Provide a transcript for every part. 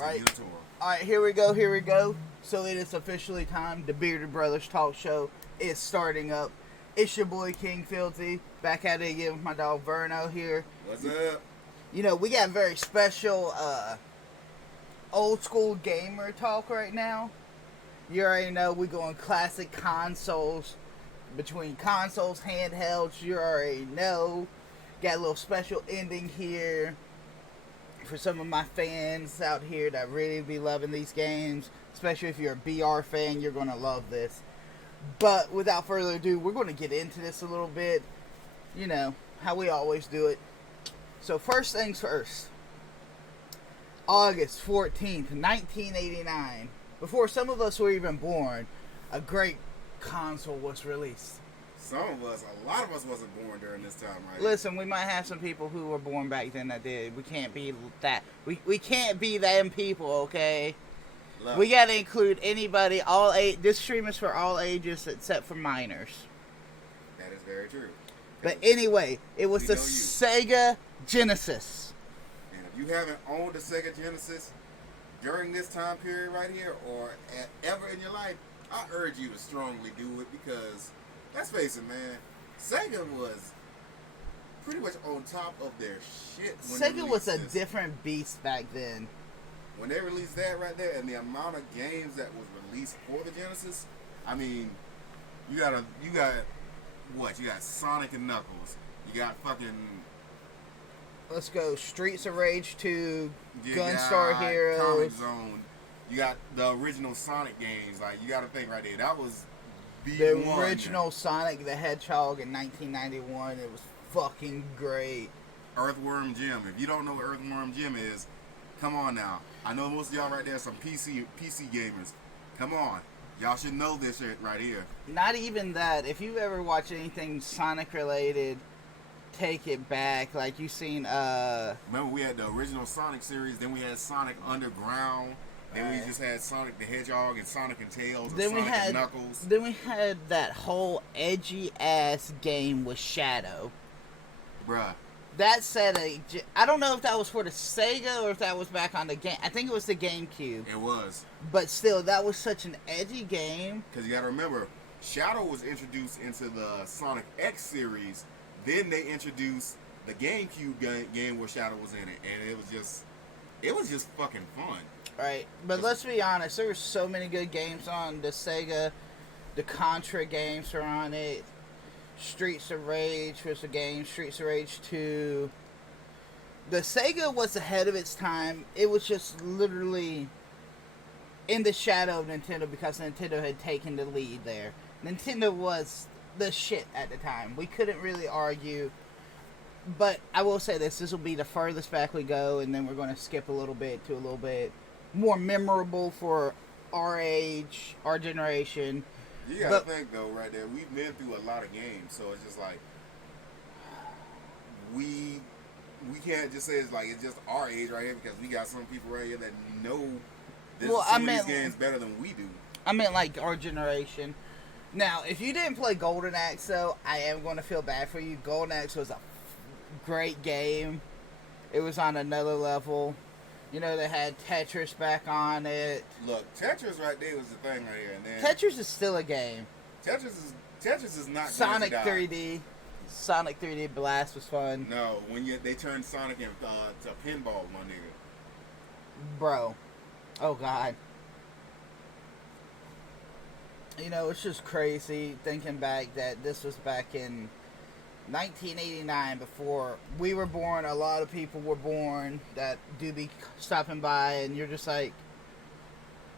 Right. Tour. Alright, here we go. So it is officially time. The Bearded Brothers Talk Show is starting up. It's your boy King Filthy, back at it again with my dog Verno here. What's up? You know, we got very special old school gamer talk right now. You already know we going classic consoles, between consoles, handhelds, you already know. Got a little special ending here for some of my fans out here that really be loving these games. Especially if you're a BR fan, you're going to love this. But without further ado, we're going to get into this a little bit. You know, how we always do it. So first things first. August 14th, 1989. Before some of us were even born, a great console was released. Some of us, a lot of us wasn't born during this time, right? Listen, we might have some people who were born back then that did. We can't be that. We can't be them people, okay? Love. We gotta include anybody, all age. This stream is for all ages except for minors. That is very true. But anyway, it was the Sega Genesis. And if you haven't owned a Sega Genesis during this time period right here, or ever in your life, I urge you to strongly do it because, let's face it, man, Sega was pretty much on top of their shit. Sega was a different beast back then. When they released that right there, and the amount of games that was released for the Genesis, I mean, you got what? You got Sonic and Knuckles. You got fucking. Let's go. Streets of Rage 2, You Gunstar got Heroes. Comic Zone. You got the original Sonic games. Like, you got to think right there. That was the original Sonic the Hedgehog in 1991. It was fucking great. Earthworm Jim. If you don't know what Earthworm Jim is, come on now. I know most of y'all right there are some PC gamers. Come on. Y'all should know this shit right here. Not even that. If you've ever watched anything Sonic related, take it back. Like you seen Remember we had the original Sonic series, then we had Sonic Underground, then we just had Sonic the Hedgehog and Sonic and Tails, and Sonic and Knuckles. Then we had that whole edgy ass game with Shadow. Bruh. That said, I don't know if that was for the Sega or if that was back on the game. I think it was the GameCube. It was. But still, that was such an edgy game. Because you got to remember, Shadow was introduced into the Sonic X series. Then they introduced the GameCube game where Shadow was in it, and it was just fucking fun. Right, but let's be honest, there were so many good games on the Sega. The Contra games were on it. Streets of Rage was a game. Streets of Rage 2. The Sega was ahead of its time. It was just literally in the shadow of Nintendo because Nintendo had taken the lead there. Nintendo was the shit at the time. We couldn't really argue. But I will say this will be the furthest back we go, and then we're going to skip a little bit to a little bit more memorable for our age, our generation. You gotta think though, right there, we've been through a lot of games, so it's just like we can't just say it's just our age right here because we got some people right here that know these games better than we do. I meant like our generation. Now, if you didn't play Golden Axe, though, I am going to feel bad for you. Golden Axe was a great game. It was on another level. You know, they had Tetris back on it. Look, Tetris right there was the thing right here. And then Tetris is still a game. Tetris is not Sonic going to 3D. Sonic 3D Blast was fun. No, when they turned Sonic into pinball, my nigga. Bro. Oh, God. You know, it's just crazy thinking back that this was back in 1989, before we were born. A lot of people were born that do be stopping by, and you're just like,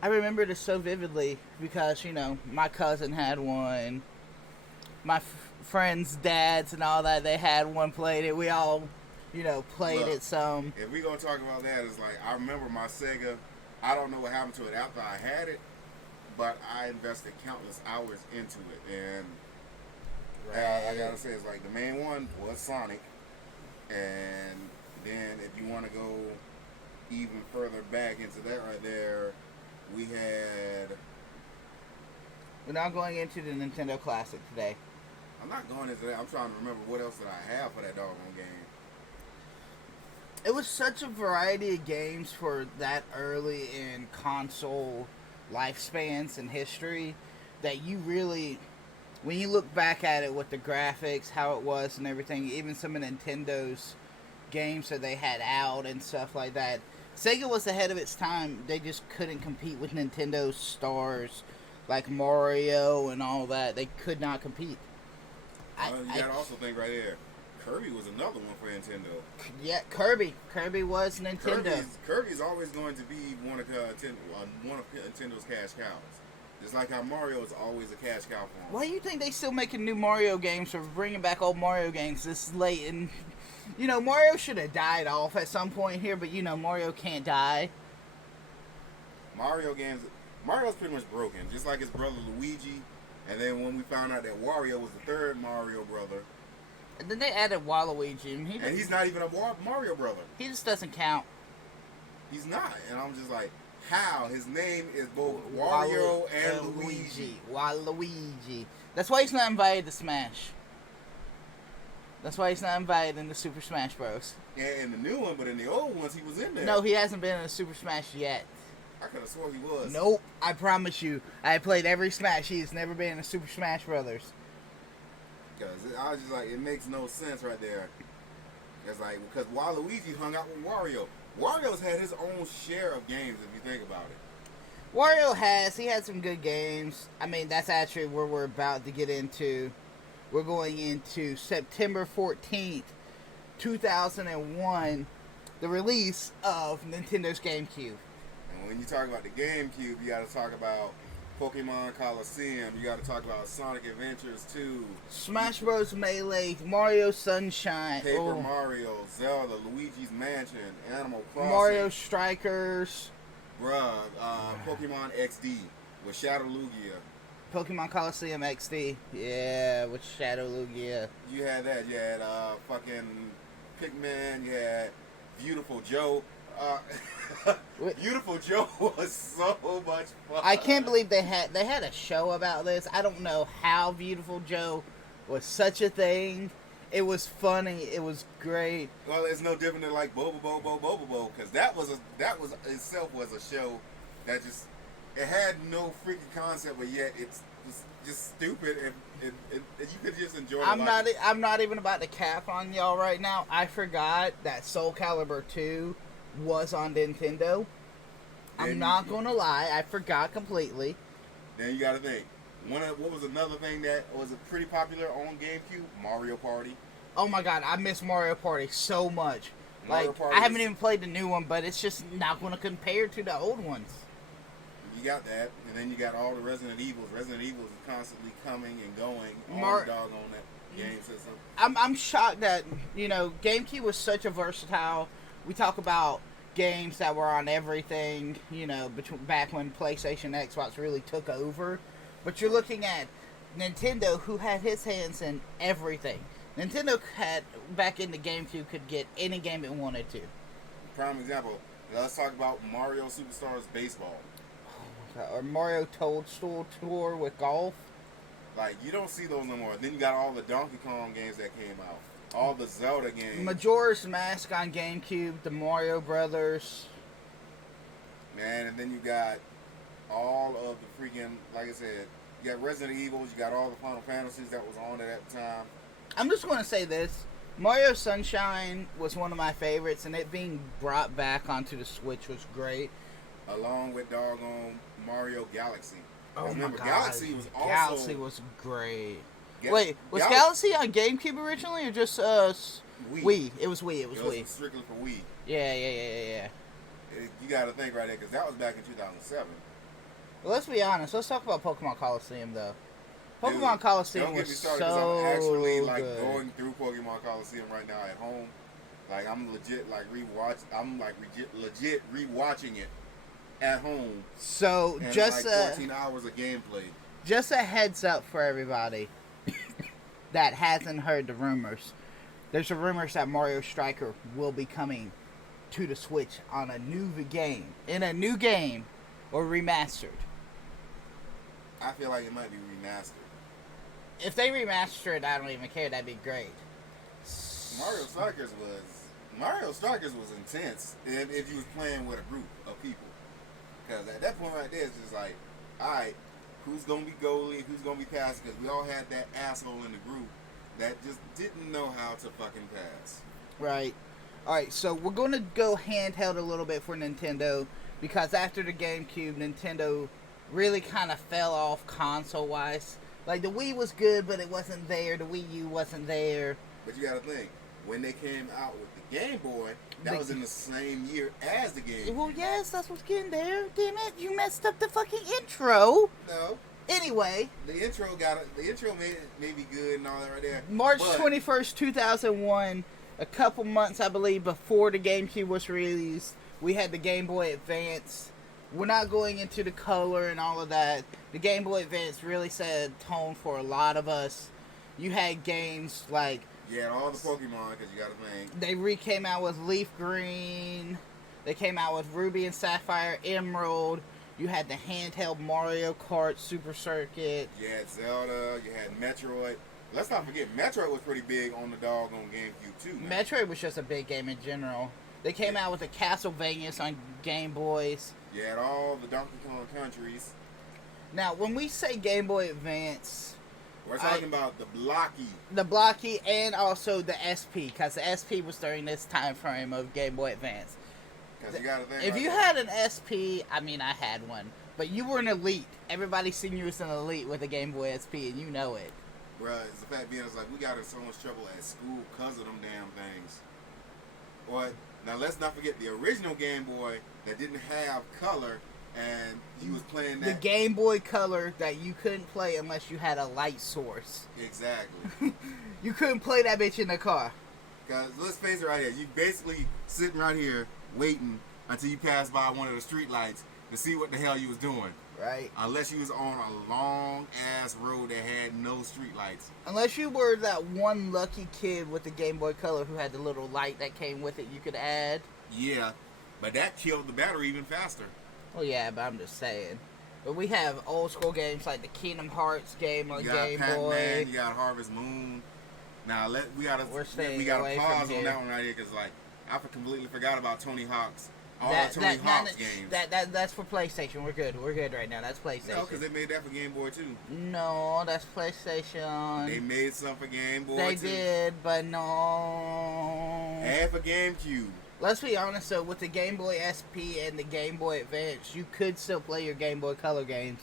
I remember this so vividly because, you know, my cousin had one, my friends' dads and all that, they had one, played it. We all, you know, played it some. If we gonna talk about that, it's like, I remember my Sega, I don't know what happened to it after I had it, but I invested countless hours into it, and I gotta say, it's like the main one was Sonic, and then if you want to go even further back into that right there, we had. We're now going into the Nintendo Classic today. I'm not going into that. I'm trying to remember what else did I have for that doggone game. It was such a variety of games for that early in console lifespans and history that you really, when you look back at it with the graphics, how it was and everything, even some of Nintendo's games that they had out and stuff like that, Sega was ahead of its time. They just couldn't compete with Nintendo's stars like Mario and all that. They could not compete. You gotta also think right here. Kirby was another one for Nintendo. Yeah, Kirby. Kirby was Nintendo. Kirby's always going to be one of Nintendo's cash cows. Just like how Mario is always a cash cow for them. Why do you think they still making new Mario games or bringing back old Mario games this late? And Mario should have died off at some point here, but Mario can't die. Mario's pretty much broken, just like his brother Luigi. And then when we found out that Wario was the third Mario brother. And then they added Waluigi. And he's not even a Mario brother. He just doesn't count. He's not. And I'm just like, how? His name is both Wario and Luigi. Waluigi. That's why he's not invited to Smash. That's why he's not invited in the Super Smash Bros. Yeah, in the new one, but in the old ones, he was in there. No, he hasn't been in a Super Smash yet. I could have swore he was. Nope. I promise you. I played every Smash. He has never been in a Super Smash Brothers. Because I was just like, it makes no sense right there. It's like, because Waluigi hung out with Wario. Wario's had his own share of games, if you think about it. Wario he had some good games. I mean, that's actually where we're about to get into. We're going into September 14th, 2001, the release of Nintendo's GameCube. And when you talk about the GameCube, you got to talk about Pokemon Coliseum. You got to talk about Sonic Adventures 2. Smash Bros. Melee, Mario Sunshine. Paper Mario, Zelda, Luigi's Mansion, Animal Crossing. Mario Strikers. Pokemon XD with Shadow Lugia. Pokemon Coliseum XD. Yeah, with Shadow Lugia. You had that. You had fucking Pikmin. You had Beautiful Joe. Beautiful Joe was so much fun. I can't believe they had a show about this. I don't know how Beautiful Joe was such a thing. It was funny. It was great. Well, it's no different than like Bobo because that was itself was a show that just it had no freaking concept, but yet it's just stupid and you could just enjoy it. I'm not even about to cap on y'all right now. I forgot that Soul Calibur 2 was on Nintendo. I'm not gonna lie, I forgot completely. Then you gotta think. What was another thing that was pretty popular on GameCube? Mario Party. Oh my god, I miss Mario Party so much. Mario Party I haven't even played the new one, but it's just not gonna compare to the old ones. You got that, and then you got all the Resident Evils. Resident Evils is constantly coming and going on the dog on that game system. I'm shocked that GameCube was such a versatile. We talk about games that were on everything, back when PlayStation, Xbox really took over. But you're looking at Nintendo, who had his hands in everything. Nintendo had, back in the GameCube, could get any game it wanted to. Prime example, let's talk about Mario Superstars Baseball. Or Mario Toadstool Tour with golf. Like, you don't see those no more. Then you got all the Donkey Kong games that came out. All the Zelda games. Majora's Mask on GameCube, the Mario Brothers. Man, and then you got all of the freaking, like I said, you got Resident Evils, you got all the Final Fantasies that was on it at the time. I'm just going to say this. Mario Sunshine was one of my favorites, and it being brought back onto the Switch was great. Along with doggone Mario Galaxy. Oh remember, my God. Galaxy was also... Galaxy was great. Wait, was Galaxy on GameCube originally, or just Wii? It was Wii. It was Wii. Strictly for Wii. Yeah. You got to think right there, because that was back in 2007. Well, let's be honest. Let's talk about Pokemon Coliseum, though. Pokemon Coliseum was so good. I'm actually going through Pokemon Coliseum right now at home. Like, I'm legit legit rewatching it at home. So and just 14 hours of gameplay. Just a heads up for everybody that hasn't heard the rumors. There's a rumors that Mario Striker will be coming to the Switch on a new game, or remastered. I feel like it might be remastered. If they remaster it, I don't even care. That'd be great. Mario Strikers was Mario Strikers was intense if you was playing with a group of people. Because at that point right there, it's just like, alright, who's going to be goalie, who's going to be passing? Because we all had that asshole in the group that just didn't know how to fucking pass. Right. Alright, so we're going to go handheld a little bit for Nintendo, because after the GameCube, Nintendo really kind of fell off console-wise. Like, the Wii was good, but it wasn't there. The Wii U wasn't there. But you got to think, when they came out with the Game Boy, that was in the same year as the Game Boy. Well, yes, that's what's getting there. Damn it, you messed up the fucking intro. No. Anyway. The intro made me good and all that right there. March 21st, 2001, a couple months, I believe, before the GameCube was released, we had the Game Boy Advance. We're not going into the color and all of that. The Game Boy Advance really set a tone for a lot of us. You had games like... Yeah, all the Pokemon, because you got to think. They came out with Leaf Green. They came out with Ruby and Sapphire, Emerald. You had the handheld Mario Kart Super Circuit. You had Zelda. You had Metroid. Let's not forget, Metroid was pretty big on the doggone GameCube, too. Man. Metroid was just a big game in general. They came out with the Castlevanias on Game Boys. You had all the Donkey Kong countries. Now, when we say Game Boy Advance... We're talking about the blocky. The blocky and also the SP, because the SP was during this time frame of Game Boy Advance. Because you gotta think. If you had an SP, I mean, I had one, but you were an elite. Everybody seen you as an elite with a Game Boy SP, and you know it. Bruh, it's the fact being, it's like, we got in so much trouble at school because of them damn things. But, now let's not forget the original Game Boy that didn't have color, and you was playing that. The Game Boy Color that you couldn't play unless you had a light source. Exactly. You couldn't play that bitch in the car. Because, let's face it right here, you basically sitting right here waiting until you pass by one of the street lights to see what the hell you was doing. Right. Unless you was on a long-ass road that had no street lights. Unless you were that one lucky kid with the Game Boy Color who had the little light that came with it you could add. Yeah, but that killed the battery even faster. Well, yeah, but I'm just saying. But we have old school games like the Kingdom Hearts game on Game Boy. You got Harvest Moon. Now we gotta away pause from on that one right here because I completely forgot about Tony Hawk's Tony Hawk's games. That's for PlayStation. We're good. We're good right now. That's PlayStation. No, because they made that for Game Boy too. No, that's PlayStation. They made some for Game Boy They too. did, but no. And for GameCube. Let's be honest though, with the Game Boy SP and the Game Boy Advance, you could still play your Game Boy Color games.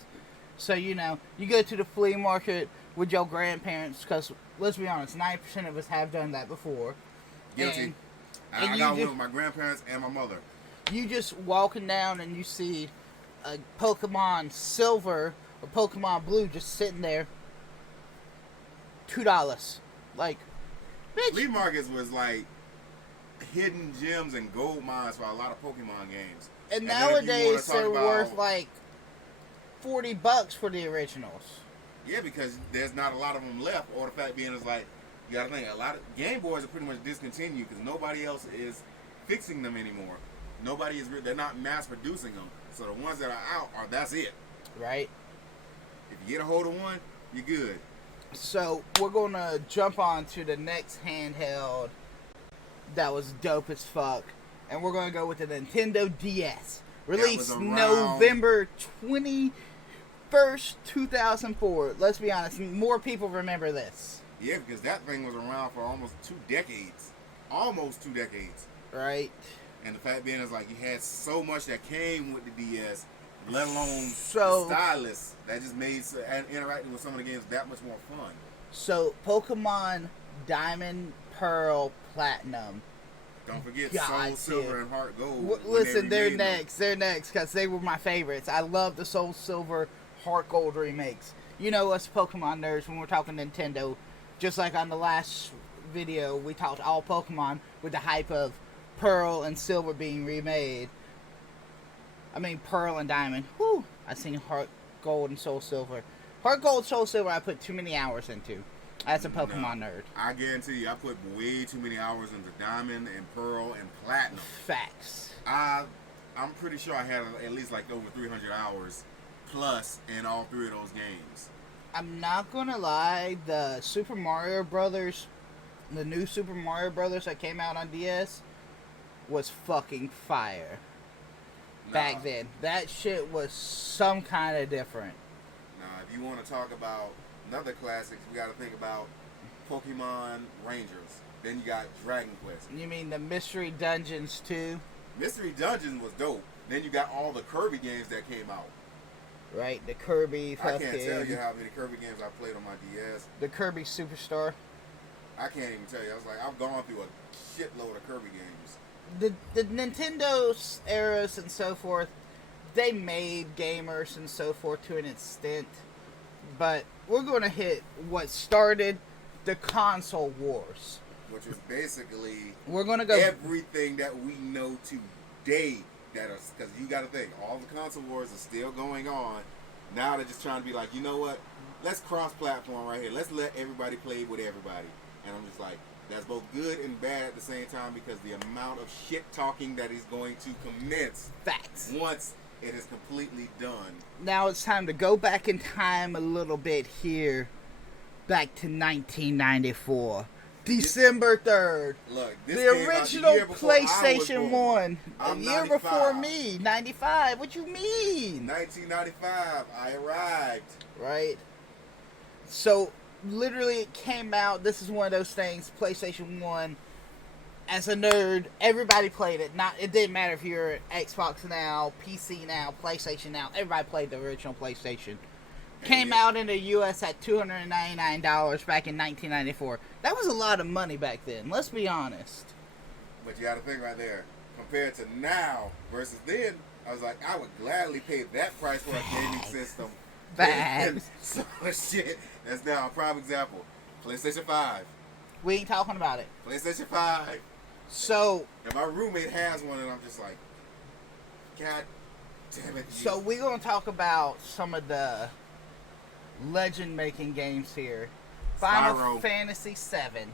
So, you know, you go to the flea market with your grandparents, because, let's be honest, 90% of us have done that before. Guilty. And I got one with my grandparents and my mother. You just walking down and you see a Pokemon Silver or Pokemon Blue just sitting there. $2. Like, bitch. Flea markets was like hidden gems and gold mines for a lot of Pokemon games. And nowadays they're worth like $40 for the originals. Yeah, because there's not a lot of them left. Or the fact being is like, you gotta think, a lot of Game Boys are pretty much discontinued because nobody else is fixing them anymore. They're not mass producing them. So the ones that are out that's it. Right. If you get a hold of one, you're good. So we're gonna jump on to the next handheld that was dope as fuck, and we're gonna go with the Nintendo DS, released November 21st, 2004. Let's be honest, more people remember this. Yeah, because that thing was around for almost 2 decades. Almost 2 decades. Right. And the fact being is like you had so much that came with the DS, let alone the stylus, that just made interacting with some of the games that much more fun. So Pokemon Diamond, Pearl, Platinum. Don't forget Soul Silver and Heart Gold. Listen, they're next. They're next because they were my favorites. I love the Soul Silver, Heart Gold remakes. You know us Pokemon nerds when we're talking Nintendo. Just like on the last video, we talked all Pokemon with the hype of Pearl and Silver being remade. I mean, Pearl and Diamond. Whew. I seen Heart Gold and Soul Silver. Heart Gold, Soul Silver, I put too many hours into. As a Pokemon nerd. I guarantee you, I put way too many hours into Diamond and Pearl and Platinum. Facts. I'm pretty sure I had at least like over 300 hours plus in all 3 of those games. I'm not gonna lie, the Super Mario Brothers, the new Super Mario Brothers that came out on DS, was fucking fire. Nah, Back then. That shit was some kind of different. Now, if you want to talk about another classics, we got to think about Pokemon Rangers. Then you got Dragon Quest. You mean the Mystery Dungeons too? Mystery Dungeons was dope. Then you got all the Kirby games that came out. Right, the Kirby I fucking... can't tell you how many Kirby games I played on my DS. The Kirby Superstar. I can't even tell you. I was like, I've gone through a shitload of Kirby games. The Nintendo's eras and so forth, they made gamers and so forth to an extent. But we're going to hit what started the console wars. Which was basically we're gonna go everything that we know today. Because you got to think, all the console wars are still going on. Now they're just trying to be like, you know what? Let's cross-platform right here. Let's let everybody play with everybody. And I'm just like, that's both good and bad at the same time because the amount of shit talking that is going to commence facts once it is completely done. Now it's time to go back in time a little bit here. Back to 1994. December 3rd. Look, this the came original out the year before PlayStation 1. A I'm year 95. before me. 95. What you mean? 1995. I arrived. Right. So, literally, it came out. This is one of those things. PlayStation 1. As a nerd, everybody played it. It didn't matter if you're Xbox now, PC now, PlayStation now. Everybody played the original PlayStation. Came out in the U.S. at $299 back in 1994. That was a lot of money back then. Let's be honest. But you got to think right there. Compared to now versus then, I was like, I would gladly pay that price for a gaming system. Bad. So shit. That's now a prime example. PlayStation 5. We ain't talking about it. PlayStation 5. So. And my roommate has one, and I'm just like, God damn it. So we're going to talk about some of the legend-making games here. Final Fantasy VII.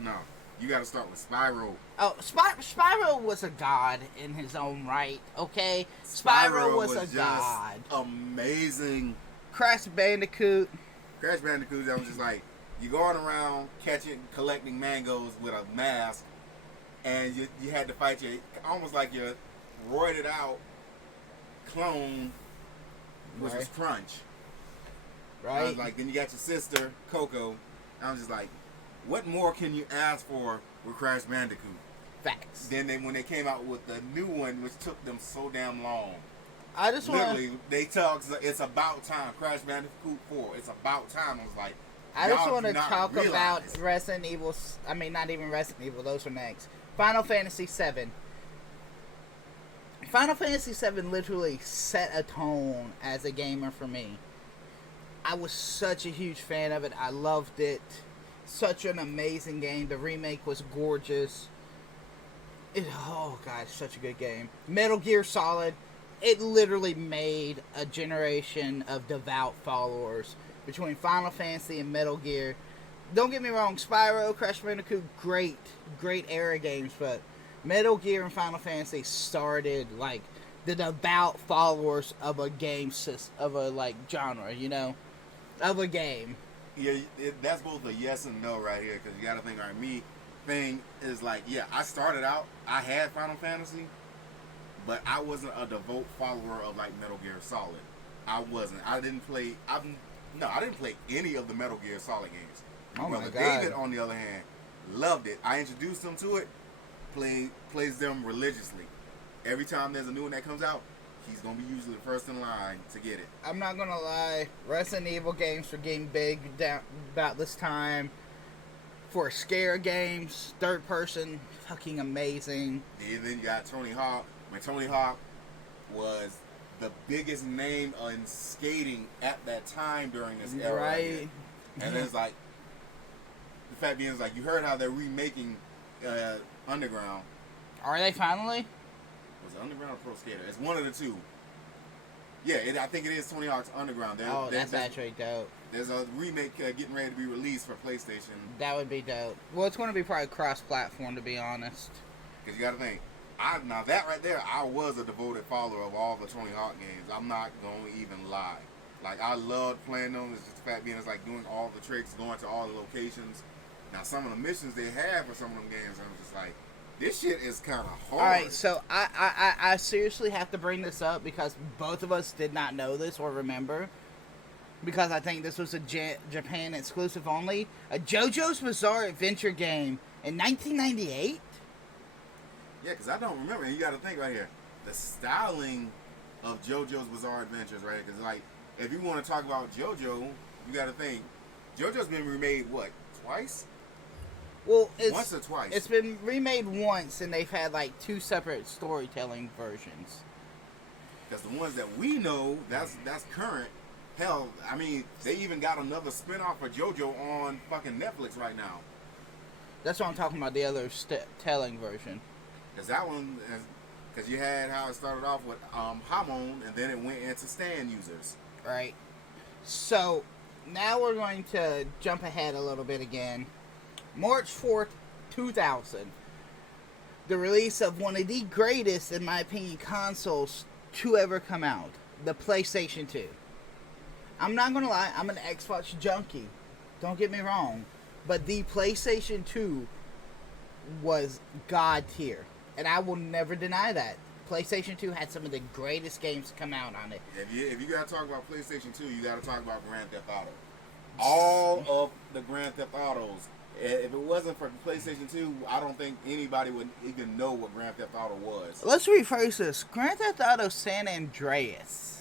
No, you got to start with Spyro. Oh, Spyro was a god in his own right, okay? Spyro was a god. Amazing. Crash Bandicoot. Crash Bandicoot, that was just like, you're going around collecting mangoes with a mask, and you had to fight almost like your roided out clone, which was Crunch. Right. I was like, then you got your sister, Coco. I was just like, what more can you ask for with Crash Bandicoot? Facts. Then when they came out with the new one, which took them so damn long. I just want they talk. It's about time. Crash Bandicoot 4. It's about time. I was like, I just want to talk about Resident Evil. I mean, not even Resident Evil. Those are next. Final Fantasy VII. Final Fantasy VII literally set a tone as a gamer for me. I was such a huge fan of it. I loved it. Such an amazing game. The remake was gorgeous. Oh, God, such a good game. Metal Gear Solid. It literally made a generation of devout followers between Final Fantasy and Metal Gear. Don't get me wrong, Spyro, Crash Bandicoot, great era games, but Metal Gear and Final Fantasy started, like, the devout followers of a game system, of a, like, genre, you know? Of a game. Yeah, that's both a yes and no right here, because you got to think, all right, me thing is like, yeah, I started out, I had Final Fantasy, but I wasn't a devout follower of, like, Metal Gear Solid. I wasn't. I didn't play any of the Metal Gear Solid games. My brother David, on the other hand, loved it. I introduced him to it, plays them religiously. Every time there's a new one that comes out, he's going to be usually the first in line to get it. I'm not going to lie. Resident Evil games were getting big about this time. For scare games, third person, fucking amazing. And then you got Tony Hawk. When Tony Hawk was the biggest name in skating at that time during this era. Right. And then it's like, the fact being is like, you heard how they're remaking Underground. Are they finally? Was it Underground or Pro Skater? It's one of the two. Yeah, I think it is Tony Hawk's Underground. That's actually dope. There's a remake getting ready to be released for PlayStation. That would be dope. Well, it's going to be probably cross-platform, to be honest. Because you got to think, now that right there, I was a devoted follower of all the Tony Hawk games. I'm not going to even lie. Like, I loved playing them. It's just the fact being, it's like doing all the tricks, going to all the locations. Now, some of the missions they have for some of them games, I'm just like, This shit is kind of hard. Alright, so I seriously have to bring this up because both of us did not know this or remember. Because I think this was a Japan exclusive only. A JoJo's Bizarre Adventure game in 1998? Yeah, because I don't remember. And you got to think right here. The styling of JoJo's Bizarre Adventures, right? Because, like, if you want to talk about JoJo, you got to think. JoJo's been remade, what, twice? Well, once or twice? It's been remade once, and they've had, like, 2 separate storytelling versions. Because the ones that we know, that's current. Hell, I mean, they even got another spinoff of JoJo on fucking Netflix right now. That's what I'm talking about, the other telling version. Because that one, because you had how it started off with Hamon, and then it went into stand users. Right. So, now we're going to jump ahead a little bit again. March 4th, 2000. The release of one of the greatest, in my opinion, consoles to ever come out. The PlayStation 2. I'm not going to lie, I'm an Xbox junkie. Don't get me wrong. But the PlayStation 2 was God tier. And I will never deny that. PlayStation 2 had some of the greatest games to come out on it. If you got to talk about PlayStation 2, you got to talk about Grand Theft Auto. All of the Grand Theft Autos. If it wasn't for PlayStation 2, I don't think anybody would even know what Grand Theft Auto was. Let's rephrase this. Grand Theft Auto San Andreas.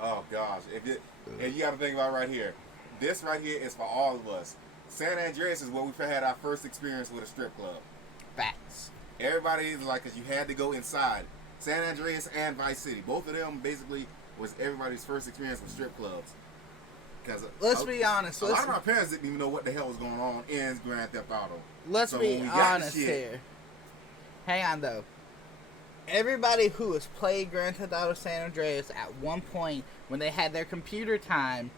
Oh, gosh. If you got to think about right here. This right here is for all of us. San Andreas is where we had our first experience with a strip club. Facts. Everybody is like, because you had to go inside. San Andreas and Vice City. Both of them basically was everybody's first experience with strip clubs. Because let's be honest. A lot of my parents didn't even know what the hell was going on in Grand Theft Auto. Let's be honest here. Hang on, though. Everybody who has played Grand Theft Auto San Andreas at one point, when they had their computer time,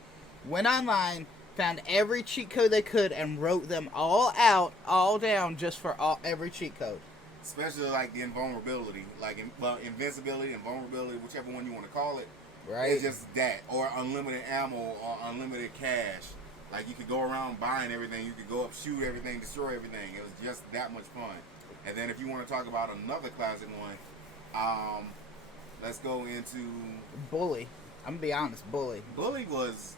went online, found every cheat code they could, and wrote them all out, all down, just for every cheat code. Especially like the invulnerability, like invincibility and vulnerability, whichever one you want to call it. Right. It's just that, or unlimited ammo, or unlimited cash. Like you could go around buying everything, you could go up, shoot everything, destroy everything. It was just that much fun. And then if you want to talk about another classic one, let's go into Bully. I'm gonna be honest, Bully. Bully was,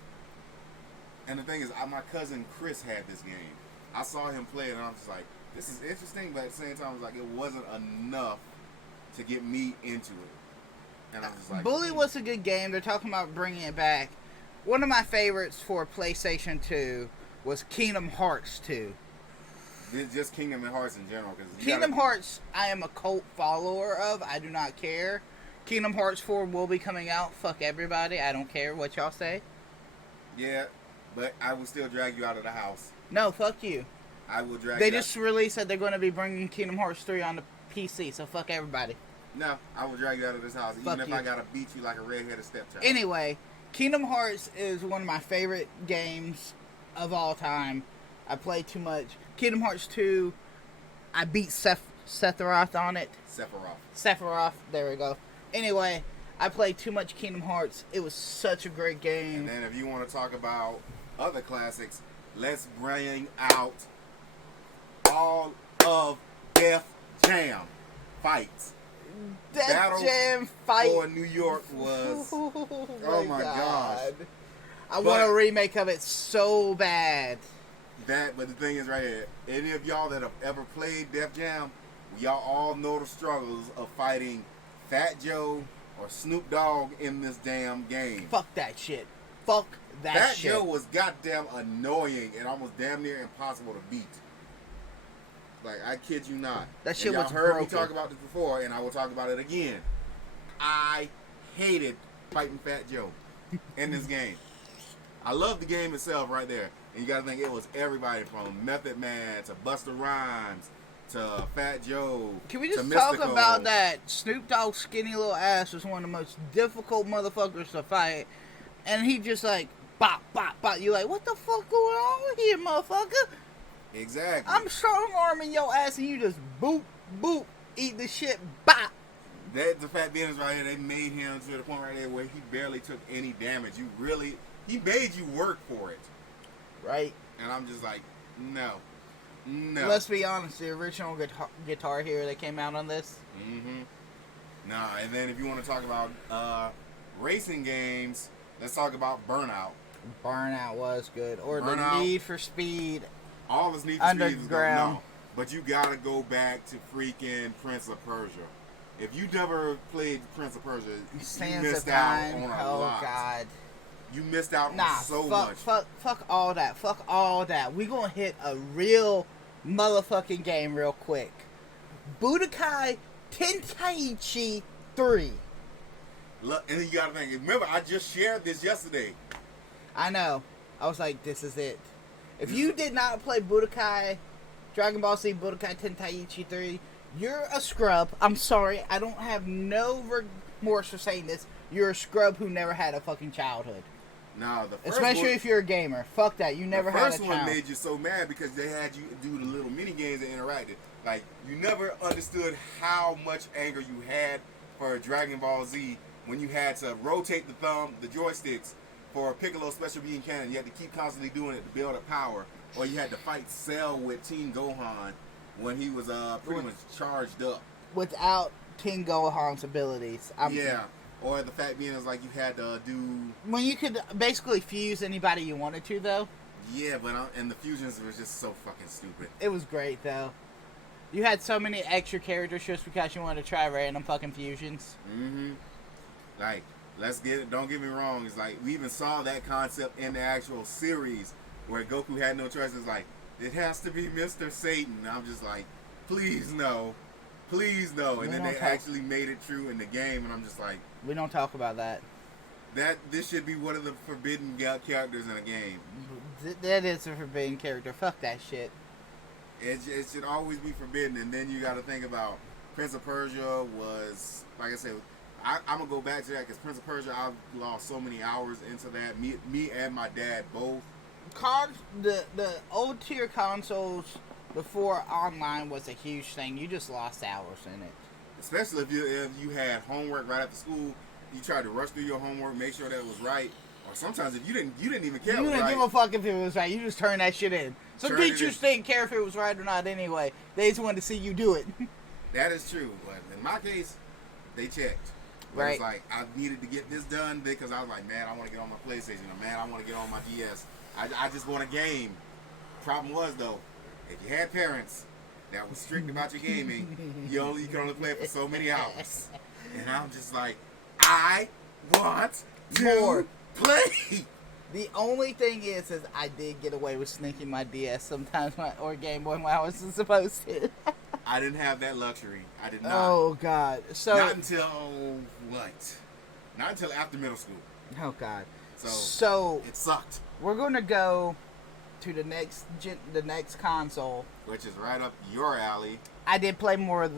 and the thing is, my cousin Chris had this game. I saw him play it, and I was just like, this is interesting, but at the same time, I was like, it wasn't enough to get me into it. And I was just like, Bully was a good game. They're talking about bringing it back. One of my favorites for PlayStation 2 was Kingdom Hearts 2. Just Kingdom Hearts in general. Kingdom Hearts, I am a cult follower of. I do not care. Kingdom Hearts 4 will be coming out. Fuck everybody. I don't care what y'all say. Yeah, but I will still drag you out of the house. No, fuck you. I will drag They you just released that they're going to be bringing Kingdom Hearts 3 on the PC, so fuck everybody. No, I will drag you out of this house, fuck even if you. I gotta beat you like a redheaded stepchild. Anyway, Kingdom Hearts is one of my favorite games of all time. I play too much. Kingdom Hearts 2, I beat Sephiroth on it. Sephiroth, there we go. Anyway, I played too much Kingdom Hearts. It was such a great game. And then if you want to talk about other classics, let's bring out all of Def Jam fights. Def Jam fight for New York was oh my gosh. I want a remake of it so bad. But the thing is right here, any of y'all that have ever played Def Jam, y'all all know the struggles of fighting Fat Joe or Snoop Dogg in this damn game. Fuck that shit. Fuck that shit. Fat Joe was goddamn annoying and almost damn near impossible to beat. Like, I kid you not. That shit was broken. Y'all heard me talk about this before, and I will talk about it again. I hated fighting Fat Joe in this game. I love the game itself right there. And you gotta think it was everybody from Method Man to Busta Rhymes to Fat Joe. Can we just to talk Mystical. about that? Snoop Dogg's skinny little ass was one of the most difficult motherfuckers to fight. And he just like, bop, bop, bop. You're like, what the fuck going on here, motherfucker? Exactly. I'm strong arming your ass and you just boop, boop, eat the shit, bop. That's the fact being is right here, they made him to the point right there where he barely took any damage. He made you work for it. Right. And I'm just like, no. No. Let's be honest, the original Guitar Hero that came out on this. Mm-hmm. Nah, and then if you want to talk about racing games, let's talk about Burnout. Burnout was good. Or Burnout, the Need for Speed. All this Need for Speed was good. Underground. No, but you gotta go back to freaking Prince of Persia. If you never played Prince of Persia, you missed out on a lot. Oh, God. You missed out on so much. Fuck all that. Fuck all that. We gonna hit a real motherfucking game real quick. Budokai Tenkaichi 3. Look, and then you gotta think. Remember, I just shared this yesterday. I know. I was like, this is it. If you did not play Budokai, Dragon Ball Z Budokai Tenkaichi 3, you're a scrub. I'm sorry. I don't have no remorse for saying this. You're a scrub who never had a fucking childhood. No, the first Especially one, if you're a gamer. Fuck that. You never had a child. The first one made you so mad because they had you do the little mini games that interacted. Like, you never understood how much anger you had for Dragon Ball Z when you had to rotate the joysticks for Piccolo Special Beam Cannon. You had to keep constantly doing it to build up power. Or you had to fight Cell with Team Gohan when he was pretty much charged up. Without King Gohan's abilities. Yeah. Or the fact being is like you had to do... When you could basically fuse anybody you wanted to, though. Yeah, but and the fusions was just so fucking stupid. It was great, though. You had so many extra characters just because you wanted to try random fucking fusions. Mm-hmm. Like, don't get me wrong, it's like, we even saw that concept in the actual series where Goku had no choice. It's like, it has to be Mr. Satan. I'm just like, please no. Please no. And then they actually made it true in the game, and I'm just like... We don't talk about that. This should be one of the forbidden characters in a game. That is a forbidden character. Fuck that shit. It should always be forbidden. And then you got to think about Prince of Persia was, like I said, I'm going to go back to that because Prince of Persia, I've lost so many hours into that. Me and my dad both. The old tier consoles before online was a huge thing. You just lost hours in it. Especially if you had homework right after school, you tried to rush through your homework, make sure that it was right. Or sometimes if you didn't even care. You didn't give a fuck if it was right. You just turned that shit in. Some teachers didn't care if it was right or not anyway. They just wanted to see you do it. That is true. But in my case, they checked. Right. It was like, I needed to get this done because I was like, man, I want to get on my PlayStation. Or, man, I want to get on my DS. I just want a game. Problem was, though, if you had parents that was strict about your gaming, you can only play it for so many hours. And I'm just like, I want to play. The only thing is I did get away with sneaking my DS sometimes or Game Boy when I wasn't supposed to. I didn't have that luxury. I did not. Oh, God. So not until what? Not until after middle school. Oh, God. So it sucked. We're going to go to the next console, which is right up your alley. I did play more of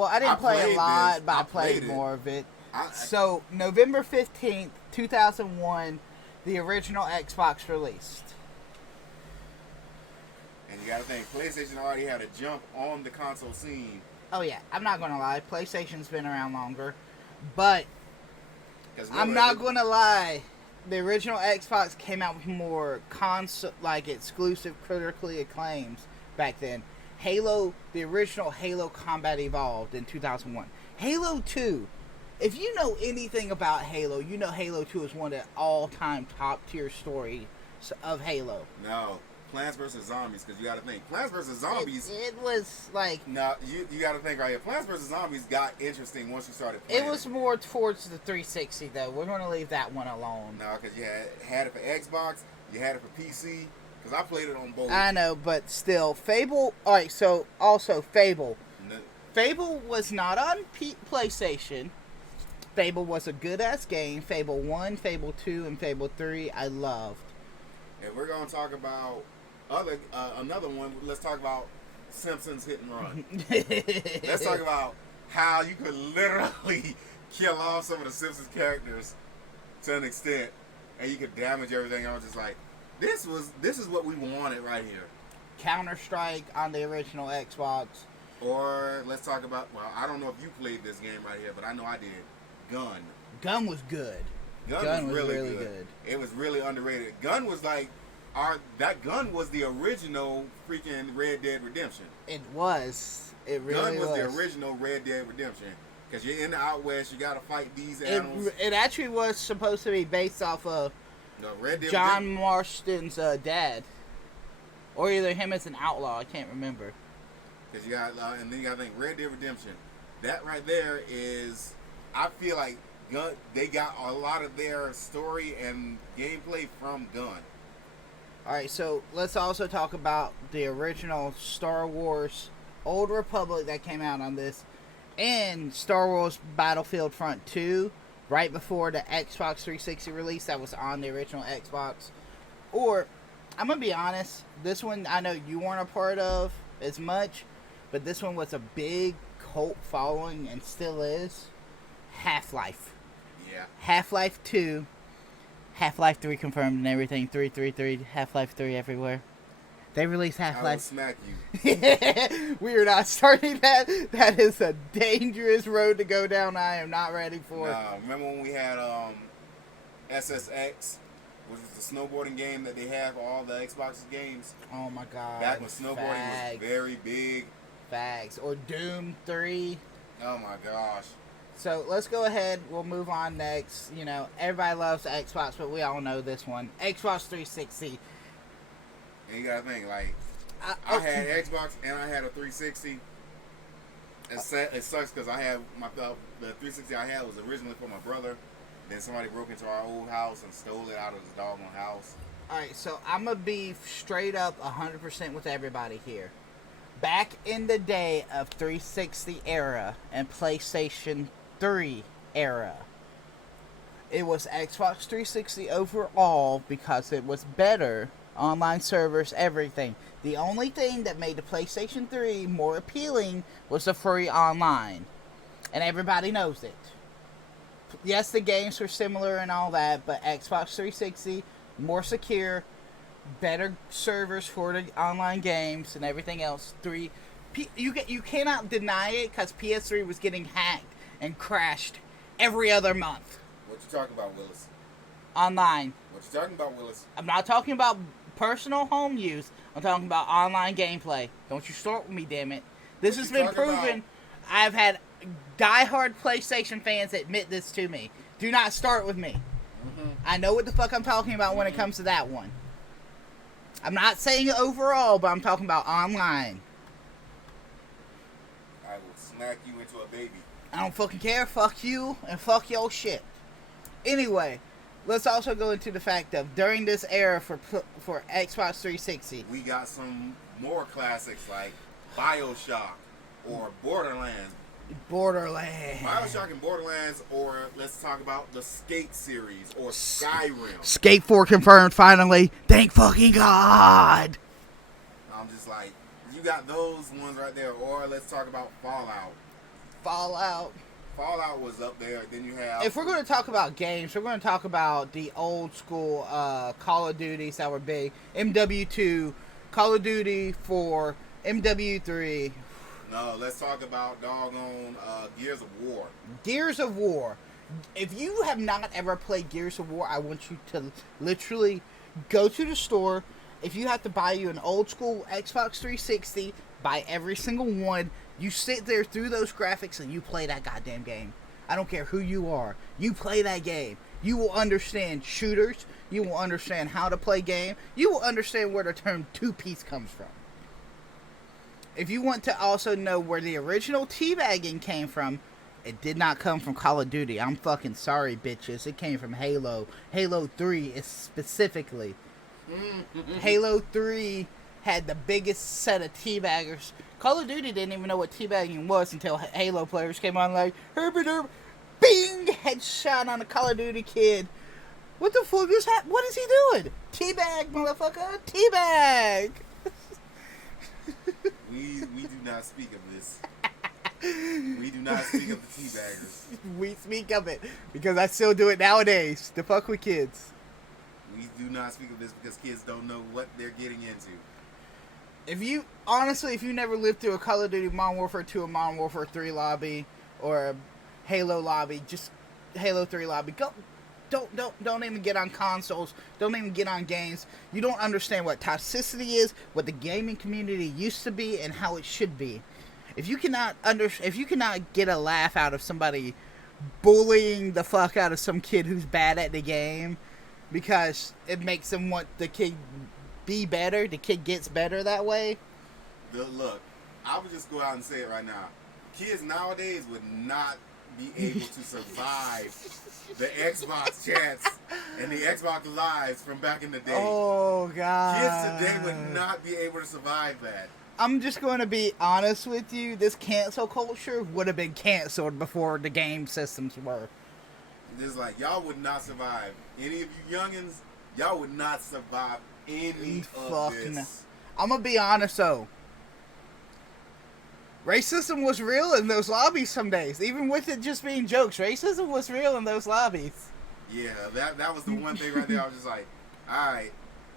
I didn't play a lot, but I played more of it. So, November 15th, 2001, the original Xbox released. And you gotta think, PlayStation already had a jump on the console scene. Oh yeah, I'm not gonna lie, PlayStation's been around longer, but I'm not gonna lie, the original Xbox came out with more exclusive, critically acclaimed back then. Halo, the original Halo Combat Evolved in 2001. Halo 2, if you know anything about Halo, you know Halo 2 is one of the all-time top-tier stories of Halo. No, Plants vs. Zombies, because you got to think. Plants vs. Zombies... It was like... No, you got to think right here. Plants vs. Zombies got interesting once you started playing. It was more towards the 360, though. We're going to leave that one alone. No, because you had it for Xbox, you had it for PC, because I played it on both. I know, but still. Fable... Alright, so also Fable. No. Fable was not on PlayStation. Fable was a good-ass game. Fable 1, Fable 2, and Fable 3 I loved. And we're going to talk about another one. Let's talk about Simpsons Hit and Run. Let's talk about how you could literally kill off some of the Simpsons characters to an extent, and you could damage everything. I was just like, this is what we wanted right here. Counter-Strike on the original Xbox. Or let's talk about, well, I don't know if you played this game right here, but I know I did. Gun was good. Gun was really good. It was really underrated. Gun was like that gun was the original freaking Red Dead Redemption. It was. It really Gun was the original Red Dead Redemption. Because you're in the Out West, you got to fight these It, animals. it actually was supposed to be based off of No, Red Dead John Marston's dad. Or either him as an outlaw. I can't remember. Because you got, and then you got to think Red Dead Redemption. That right there is, I feel like they got a lot of their story and gameplay from Gun. Alright, so let's also talk about the original Star Wars Old Republic that came out on this, and Star Wars Battlefield Front 2, right before the Xbox 360 release that was on the original Xbox. Or, I'm going to be honest, this one I know you weren't a part of as much, but this one was a big cult following and still is. Half-Life. Yeah. Half-Life 2. Half-Life 3 confirmed and everything. 333, Half-Life 3 everywhere. They released Half-Life. I will smack you. We are not starting that. That is a dangerous road to go down. I am not ready for it. Remember when we had SSX, which was the snowboarding game that they had for all the Xbox games? Oh my god. Back when snowboarding was very big. Facts. Or Doom 3. Oh my gosh. So let's go ahead. We'll move on next. You know, everybody loves Xbox, but we all know this one. Xbox 360. And you gotta think, like, I had Xbox and I had a 360. It sucks because I had the 360 I had was originally for my brother. Then somebody broke into our old house and stole it out of the doggone house. Alright, so I'm going to be straight up 100% with everybody here. Back in the day of 360 era and PlayStation 3 era, it was Xbox 360 overall because it was better. Online servers, everything. The only thing that made the PlayStation 3 more appealing was the free online. And everybody knows it. Yes, the games were similar and all that, but Xbox 360, more secure, better servers for the online games and everything else. You cannot deny it because PS3 was getting hacked and crashed every other month. What you talking about, Willis? Online. What you talking about, Willis? I'm not talking about personal home use. I'm talking about online gameplay. Don't you start with me, damn it. This has been proven. I've had diehard PlayStation fans admit this to me. Do not start with me. Mm-hmm. I know what the fuck I'm talking about when it comes to that one. I'm not saying overall, but I'm talking about online. I will smack you into a baby. I don't fucking care. Fuck you and fuck your shit. Anyway, let's also go into the fact of during this era for Xbox 360, we got some more classics like BioShock or Borderlands. BioShock and Borderlands, or let's talk about the Skate series or Skyrim. Skate 4 confirmed finally. Thank fucking God. I'm just like, you got those ones right there. Or let's talk about Fallout. Fallout was up there. Then you have... If we're going to talk about games, we're going to talk about the old school Call of Duties that were big. MW2, Call of Duty 4, MW3. No, let's talk about doggone Gears of War. Gears of War. If you have not ever played Gears of War, I want you to literally go to the store. If you have to buy you an old school Xbox 360, buy every single one. You sit there through those graphics and you play that goddamn game. I don't care who you are. You play that game. You will understand shooters. You will understand how to play game. You will understand where the term two-piece comes from. If you want to also know where the original teabagging came from, it did not come from Call of Duty. I'm fucking sorry, bitches. It came from Halo. Halo 3 is specifically. Halo 3 had the biggest set of teabaggers. Call of Duty didn't even know what teabagging was until Halo players came on like, herb, bing, headshot on a Call of Duty kid. What the fuck is that? What is he doing? Teabag, motherfucker. Teabag. We do not speak of this. We do not speak of the teabaggers. We speak of it because I still do it nowadays to fuck with kids. We do not speak of this because kids don't know what they're getting into. If you never lived through a Call of Duty Modern Warfare 2 or Modern Warfare 3 lobby or a Halo lobby, just Halo 3 lobby, go Don't even get on consoles. Don't even get on games. You don't understand what toxicity is, what the gaming community used to be, and how it should be. If you cannot get a laugh out of somebody bullying the fuck out of some kid who's bad at the game because it makes them want the kid be better, the kid gets better that way. Look, I would just go out and say it right now. Kids nowadays would not be able to survive the Xbox chats and the Xbox Lives from back in the day. Oh, God. Kids today would not be able to survive that. I'm just going to be honest with you. This cancel culture would have been canceled before the game systems were. Just like, y'all would not survive. Any of you youngins, y'all would not survive any of this. I'm going to be honest, though. Racism was real in those lobbies some days. Even with it just being jokes, racism was real in those lobbies. Yeah, that was the one thing right there. I was just like, alright.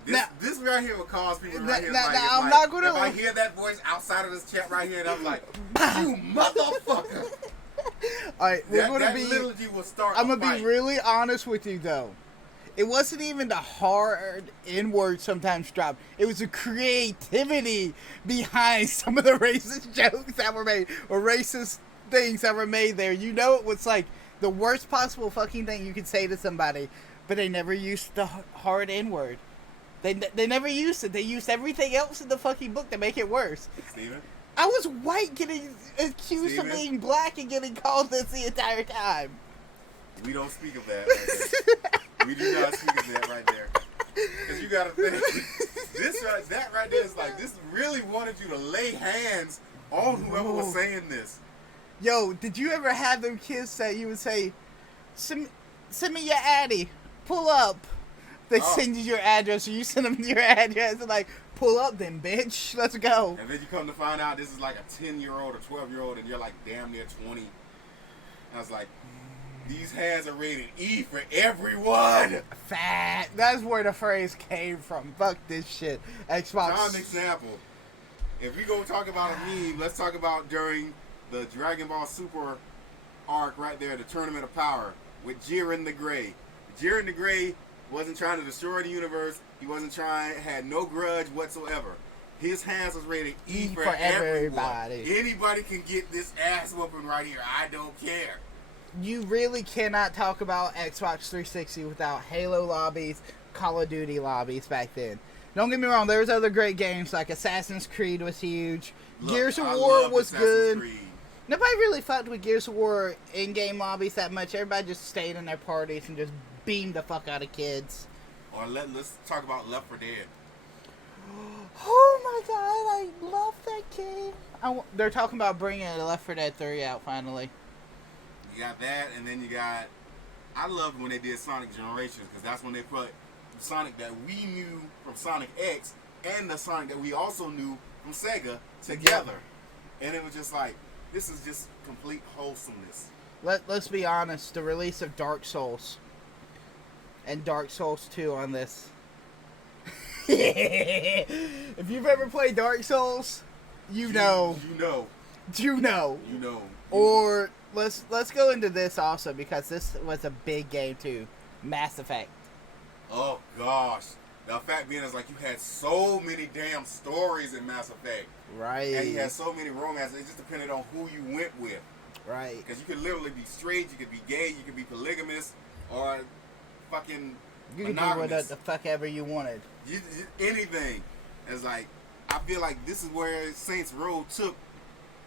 This right here will cause people right here. I'm not gonna. If I hear that voice outside of this chat right here, and I'm like, "You motherfucker!" All right, I'm gonna be really honest with you, though. It wasn't even the hard N-word sometimes dropped. It was the creativity behind some of the racist jokes that were made or racist things that were made there. You know, it was like the worst possible fucking thing you could say to somebody, but they never used the hard N-word. They never used it. They used everything else in the fucking book to make it worse. Steven? I was white getting accused of being black and getting called this the entire time. We don't speak of that right there. We do not speak of that right there. Because you gotta think, that right there is like, this really wanted you to lay hands on whoever was saying this. Yo, did you ever have them kids that you would say, send me your addy, pull up. They send you your address, or you send them your address, and like, pull up then, bitch. Let's go. And then you come to find out this is like a 10-year-old or 12-year-old, and you're like damn near 20. I was like, these hands are rated E for everyone. Fat. That's where the phrase came from. Fuck this shit. Xbox. Prime example. If we go talk about a meme, let's talk about during the Dragon Ball Super arc right there, the Tournament of Power, with Jiren the Grey. Jiren the Grey wasn't trying to destroy the universe. He had no grudge whatsoever. His hands was rated E for everybody. Anybody can get this ass whooping right here. I don't care. You really cannot talk about Xbox 360 without Halo lobbies, Call of Duty lobbies back then. Don't get me wrong, there was other great games like Assassin's Creed was huge. Gears of War was good. Nobody really fucked with Gears of War in-game lobbies that much. Everybody just stayed in their parties and just beamed the fuck out of kids. Or let's talk about Left 4 Dead. Oh my god, I love that game. They're talking about bringing Left 4 Dead 3 out finally. You got that, and then you got... I loved when they did Sonic Generations, because that's when they put Sonic that we knew from Sonic X and the Sonic that we also knew from Sega together. Yeah. And it was just like, this is just complete wholesomeness. Let's be honest, the release of Dark Souls and Dark Souls 2 on this. If you've ever played Dark Souls, you know. Or let's go into this also, because this was a big game too. Mass Effect. Oh gosh. The fact being is like you had so many damn stories in Mass Effect. Right. And you had so many romances. It just depended on who you went with. Right. Because you could literally be straight, you could be gay, you could be polygamous, or fucking you could do whatever the fuck ever you wanted. Anything. It's like, I feel like this is where Saints Row took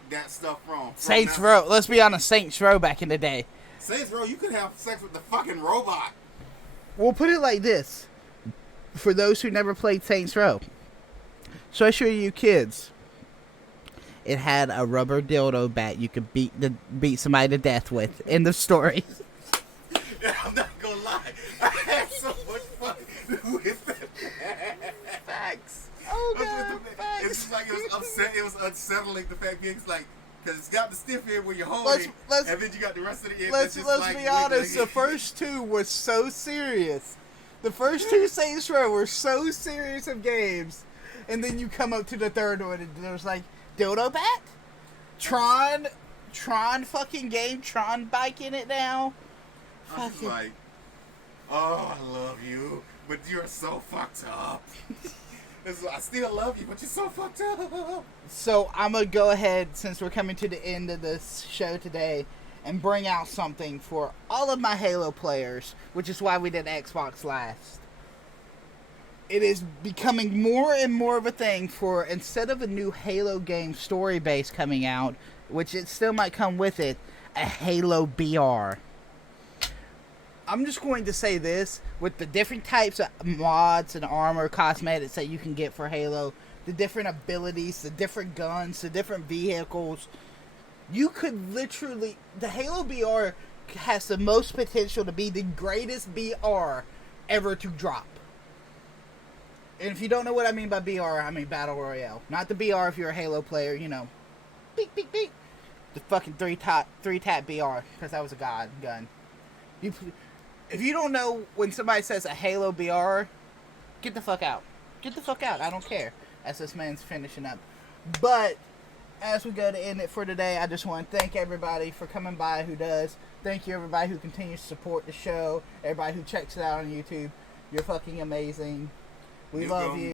that stuff from. Saints Row. Let's be honest, Saints Row back in the day. Saints Row, you could have sex with the fucking robot. We'll put it like this. For those who never played Saints Row, especially you kids, it had a rubber dildo bat you could beat somebody to death with in the story. Yeah, I'm not gonna lie. I had so much fun with that. Facts. Oh god. Facts. It's just like it was unsettling. The fact being, it's like, because it's got the stiff end where you're holding, and then you got the rest of the end. Let's be honest. The first two was so serious. The first two Saints Row were so serious of games, and then you come up to the third one, and there's like dildo bat, Tron fucking game, Tron bike in it now. I was like, oh, I love you, but you're so fucked up. I still love you, but you're so fucked up. So I'm going to go ahead, since we're coming to the end of this show today, and bring out something for all of my Halo players, which is why we did Xbox last. It is becoming more and more of a thing for, instead of a new Halo game story base coming out, which it still might come with it, a Halo BR. I'm just going to say this, with the different types of mods and armor, cosmetics that you can get for Halo, the different abilities, the different guns, the different vehicles, you could literally, the Halo BR has the most potential to be the greatest BR ever to drop. And if you don't know what I mean by BR, I mean Battle Royale. Not the BR if you're a Halo player, you know. Beep, beep, beep. The fucking three-tap BR, because that was a god gun. If you don't know when somebody says a Halo BR, get the fuck out. Get the fuck out. I don't care. As this man's finishing up. But, as we go to end it for today, I just want to thank everybody for coming by who does. Thank you everybody who continues to support the show. Everybody who checks it out on YouTube. You're fucking amazing. We love you.